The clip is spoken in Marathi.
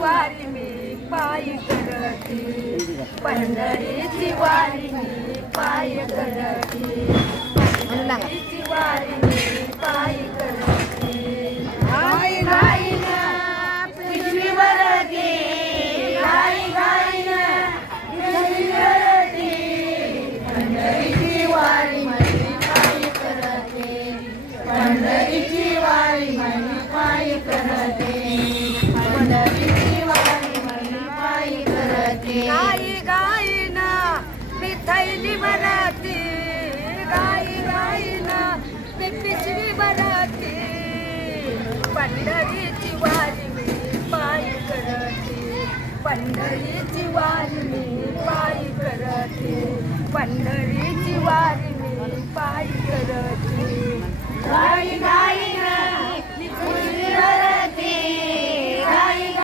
वारी मी पायी करती, पंढरीची वारी मी पायी करती, पंढरीची वारी मी पायी करती. घाई घाईनं पृथ्वीवरती, घाई घाईनं पृथ्वीवरती, पंढरीची वारी मी पायी करते, पंढरीची वारी मी पायी करते, पंढरीची वारी मी पायी करते. घाई घाईनं मी थैली भरती, घाई घाईनं मी पिशवी भरती, पंढरीची वारी मी पायी करते, पंढरीची वारी मी पायी करते, पंढरीची वारी मी पायी करते. घाई घाई